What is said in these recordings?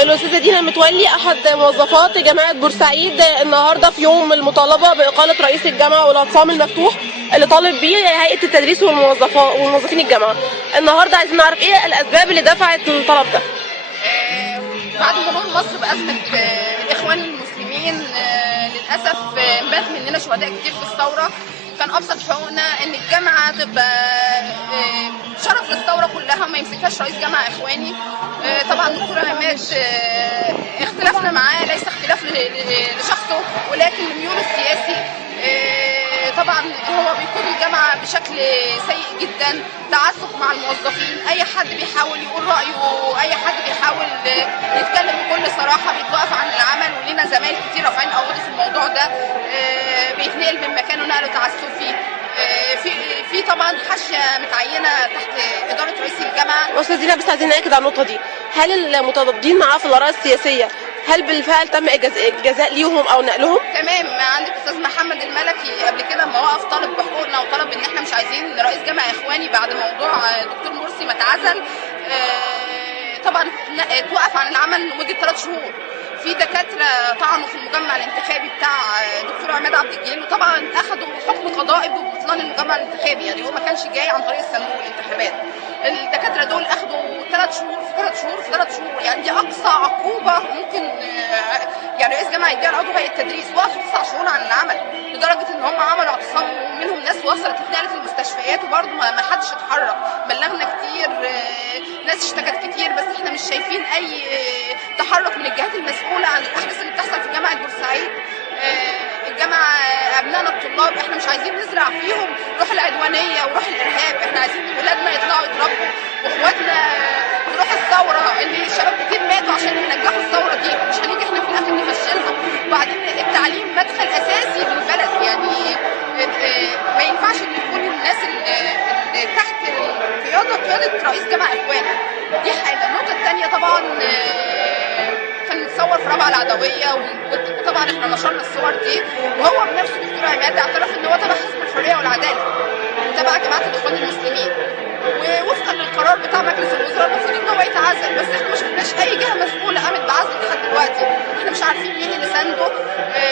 الأستاذة دينا متولي أحد موظفات جامعة بورسعيد النهارده في يوم المطالبة بإقالة رئيس الجامعة والاعتصام المفتوح اللي طالب بيه هيئة التدريس وموظفين الجامعة. النهارده عايزين نعرف إيه الأسباب اللي دفعت للطلب ده؟ بعد مرور مصر بأزمة الإخوان المسلمين للأسف مات مننا شهداء كتير في الثورة. كان أبسط حقوقنا إن الجامعة تبقى شرف للثورة كلها وما يمسكهاش رئيس جامعة إخواني. طبعا دكتور عماد اختلافنا معاه ليس اختلاف لشخصه ولكن لميوله السياسي. طبعا هو بيقود الجامعة بشكل سيء جدا، تعسف مع الموظفين، أي حد بيحاول يقول رأيه، أي حد بيحاول يتكلم بكل صراحة بيتوقف عن العمل، ولينا زمايل كتير رافعين قواضي في الموضوع ده. بيتنقل من مكانه نقله تعسفي. في طبعا حاشيه متعينه تحت اداره رئيس الجامعه. استاذ دينا بس عايزين ناكد على النقطه دي، هل المتضادين معاه في الاراء السياسيه هل بالفعل تم الجزاء ليهم او نقلهم؟ تمام. عندك استاذ محمد الملكي قبل كده لما وقف طالب بحقوقنا وطلب ان احنا مش عايزين رئيس جامعه اخواني بعد موضوع دكتور مرسي ما اتعزل. طبعا اتوقف عن العمل لمده 3 شهور. في دكاتره طعنوا في المجمع الانتخابي بتاع دكتور عماد عبد الجليل، وطبعا اخذوا حكم قضائي ببطلان المجمع الانتخابي، يعني هو ما كانش جاي عن طريق الصندوق الانتخابات. الدكاتره دول اخذوا 3 شهور في 3 شهور، يعني دي اقصى عقوبه ممكن يعني رئيس جامعه يديها لعضو هيئه التدريس. وقفوا 9 شهور عن العمل لدرجه ان هم عملوا اعتصام ومنهم ناس وصلت اتنقلت المستشفيات وبرضه ما حدش اتحرك. بلغنا كتير، ناس اشتكت كتير، بس احنا مش شايفين اي تحرك من الجهات المسؤوله عن الاحداث اللي بتحصل في جامعه بورسعيد. الجامعه ابنائنا الطلاب احنا مش عايزين نزرع فيهم روح العدوانيه وروح الارهاب، احنا عايزين ولادنا يطلعوا يتربوا واخواتنا روح الثوره اللي الشباب كتير ماتوا عشان ينجحوا الثوره دي، مش هنيجي احنا في الاخر نفشلها. وبعدين التعليم مدخل اساسي للبلد، يعني ما ينفعش ان يكون الناس اللي تحت قياده رئيس جامعه اخواني. دي حاجه. النقطه الثانيه طبعا كان متصور في رابعه العدويه، وطبعا احنا نشرنا الصور دي، وهو بنفسه دكتور عماد اعترف ان هو تبع حزب الحريه والعداله وتبع جماعه الاخوان المسلمين، ووفقا للقرار بتاع مجلس الوزراء المفروض ان هو يتعزل، بس احنا ما شفناش اي جهه مسؤوله قامت بعزله لحد دلوقتي. احنا مش عارفين مين اللي سانده،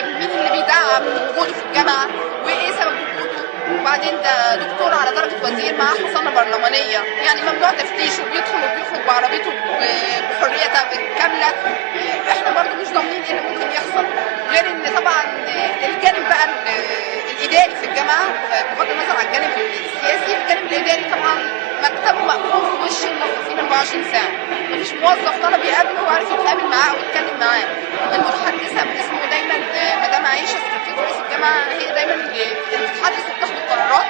مين اللي بيدعم وجوده في الجامعه، وايه سبب وجوده. وبعدين ده دكتور على درجه وزير معاه حصانه برلمانيه، يعني ممنوع تفتيشه، بيدخل وبيخرج بعربيته بحريه كامله. احنا برضو مش ضامنين ايه اللي ممكن يحصل، غير ان طبعا الجانب بقى الاداري في الجامعه بغض النظر عن الجانب السياسي، الجانب الاداري طبعا مكتبه مقفول في وش الموظفين 24 ساعه، مفيش موظف طلب يقابله وعارف يتقابل معاه او يتكلم معاه. المتحدثه باسمه دايما مدام عائشه سكرتيره رئيس الجامعه هي دايما اللي بتتحدث وبتاخد القرارات،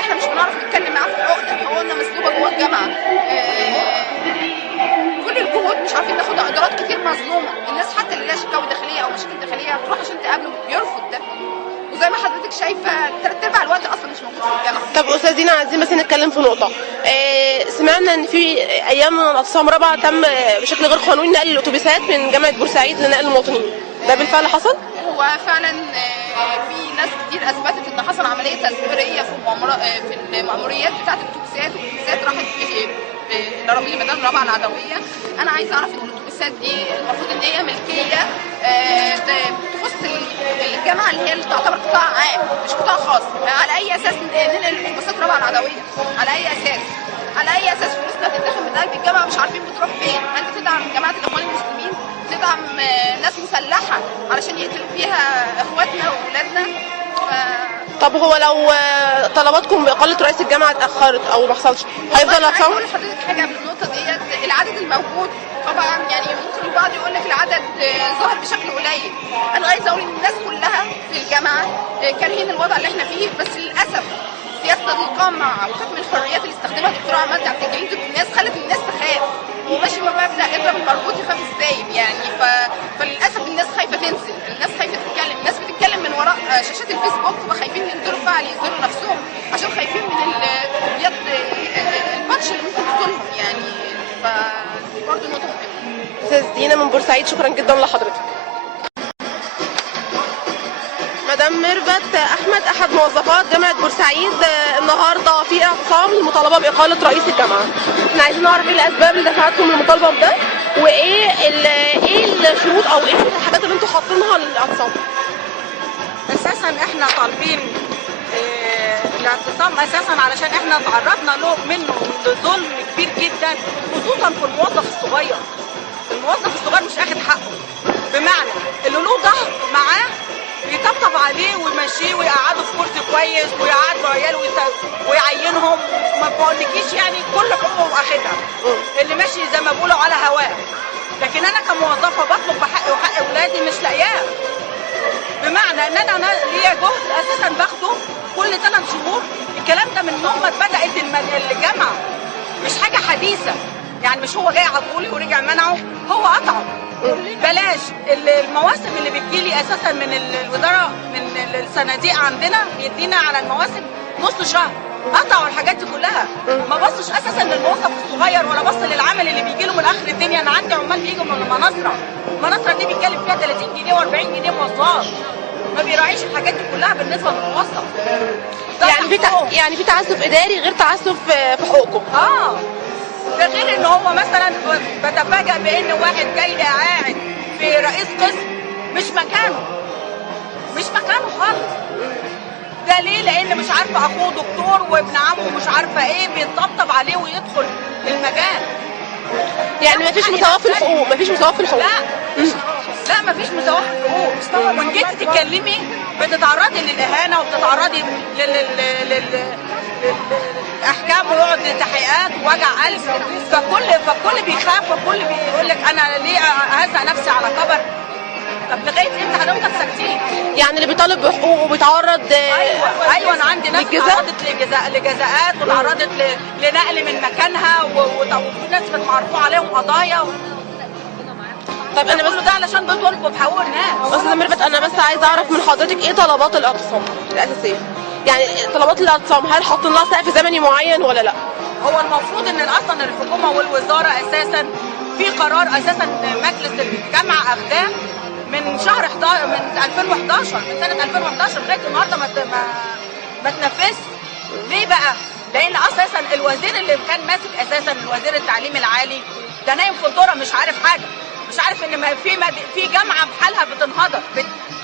احنا مش بنعرف نتكلم معاه في حقوقنا مسلوبه جوه الجامعه. كل الجهود مش عارفين ناخد ادارات كتير مظلومه، الناس حتى اللي لها شكاوي داخليه او مشاكل داخليه بتروح عشان تقابله بيرفض ده، وزي ما حضرتك شايفه 3/4 الوقت اصلا مش موجود في الجامعه. طب استاذ دينا عايزين بس نتكلم في نقطه، سمعنا ان في ايام من اعتصام رابعه تم بشكل غير قانوني نقل الاتوبيسات من جامعه بورسعيد لنقل المواطنين، ده بالفعل حصل؟ هو فعلا في ناس كتير اثبتت ان حصل عمليه تزويريه في المأموريات بتاعه الاتوبيسات، والاتوبيسات راحت لرميل ميدان رابعه العدويه. انا عايزه اعرف ان الاتوبيسات دي المفروض ان هي ملكيه تخص الجامعه اللي هي تعتبر قطاع عام مش قطاع خاص. على اي اساس ننقل الاتوبيسات رابعه العدويه؟ على اي اساس؟ على اي اساس فلوسنا بتتاخد من قلب الجامعه مش عارفين بتروح فين؟ انت تدعم جماعه الاخوان المسلمين، تدعم ناس مسلحه علشان يقتلوا فيها اخواتنا واولادنا. طب هو لو طلباتكم باقاله رئيس الجامعه اتاخرت او ما حصلش هيفضل الاعتصام؟ اقول لحضرتك حاجه قبل النقطه ديت، العدد الموجود طبعا يعني ممكن البعض يقول لك العدد ظاهر بشكل قليل. انا عايزه اقول ان الناس كلها في الجامعه كارهين الوضع اللي احنا فيه، بس للاسف سياسه القمع وكتم الحريات اللي استخدمها الدكتور عماد عبد الجليل ضد الناس خلت الناس تخاف، وماشي بمبدا اضرب المربوط يخاف السايب يعني. فللاسف الناس خايفه تنزل، الناس خايفه تتكلم، الناس بتتكلم من وراء شاشات الفيسبوك وخايفين ينزلوا فعل يظهروا نفسهم عشان خايفين من يد البطش اللي ممكن تقولهم يعني. فبرضه نقطه مهمه. استاذ دينا من بورسعيد شكرا جدا لحضرتك. مدام ميرفت احمد احد موظفات جامعه بورسعيد النهارده في اعتصام للمطالبه باقاله رئيس الجامعه. احنا عايزين نعرف ايه الاسباب اللي دفعتكم للمطالبه بده وايه الشروط او ايه الحاجات اللي انتوا حاطينها للاعتصام؟ اساسا احنا طالبين الاعتصام اساسا علشان احنا تعرضنا له منه لظلم كبير جدا، خصوصا في الموظف الصغير. الموظف الصغير مش اخد حقه، بمعنى اللي له ظهر معاه يطبطب عليه ويمشيه ويقعده في كرسي كويس ويقعدوا عياله ويعينهم، ما بقولكيش يعني كل حقوقه واخدها، اللي ماشي زي ما بيقولوا على هواه. لكن انا كموظفه بطلب بحقي وحق اولادي مش لاقياه، بمعنى ان انا ليا جهد اساسا باخده كل 3 شهور. الكلام ده من يوم ما بدات الجامعه، مش حاجه حديثه، يعني مش هو جاي عطولي ورجع منعه، هو قطعه. بلاش المواسم اللي بتجيلي اساسا من الوزاره، من الصناديق عندنا بيدينا على المواسم نص شهر، قطعوا الحاجات دي كلها. ما بصش اساسا للموظف الصغير ولا بص للعامل اللي بيجي له من اخر الدنيا. انا عندي عمال بيجوا من المناصره دي بيتكلم فيها 30 جنيه و40 جنيه مواصلات، ما بيراعيش الحاجات دي كلها بالنسبه للموظف. يعني في تعسف اداري غير تعسف في حقوقكم. ده غير ان هو مثلا بتفاجئ بان واحد جاي قاعد في رئيس قسم مش مكانه خالص. ده ليه؟ لان مش عارفه اخوه دكتور وابن عمه مش عارفه ايه بيتطبطب عليه ويدخل المجال. يعني مفيش مساواه في الحقوق، مفيش مساواه في الحقوق. لا مفيش مساواه في الحقوق. وان جيتي تتكلمي بتتعرضي للاهانه وبتتعرضي للاحكام ويقعد لتحقيقات ووجع قلب. فالكل بيخاف والكل بيقول لك انا ليه اهزق نفسي على كبر؟ طب لغايه امتى هنفضل ساكتين؟ يعني اللي بيطالب بحقوقه بيتعرض. ايوه انا عندي ناس تعرضت لجزاءات وتعرضت لنقل من مكانها وفي ناس مرفوع عليهم قضايا. طيب انا بس ده علشان بيطالبوا بحقوق الناس. استاذه ميرفت، انا بس عايزه اعرف من حضرتك ايه طلبات الاعتصام الاساسيه؟ يعني طلبات الاعتصام هل حاطين لها سقف زمني معين ولا لا؟ هو المفروض ان اصلا الحكومه والوزاره اساسا في قرار اساسا مجلس الجامعه اخداه من شهر 11 من 2011 من سنه 2011 لغايه النهارده ما تنفذش. ليه بقى؟ لان اساسا الوزير اللي كان ماسك اساسا الوزير التعليم العالي ده نايم في الدوره، مش عارف حاجه، مش عارف ان في جامعه بحالها بتنهضر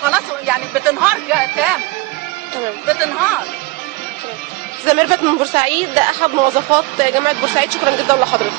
خلاص، يعني بتنهار تمام بتنهار. استاذه ميرفت من بورسعيد، احد موظفات جامعه بورسعيد، شكرا جدا لحضرتك.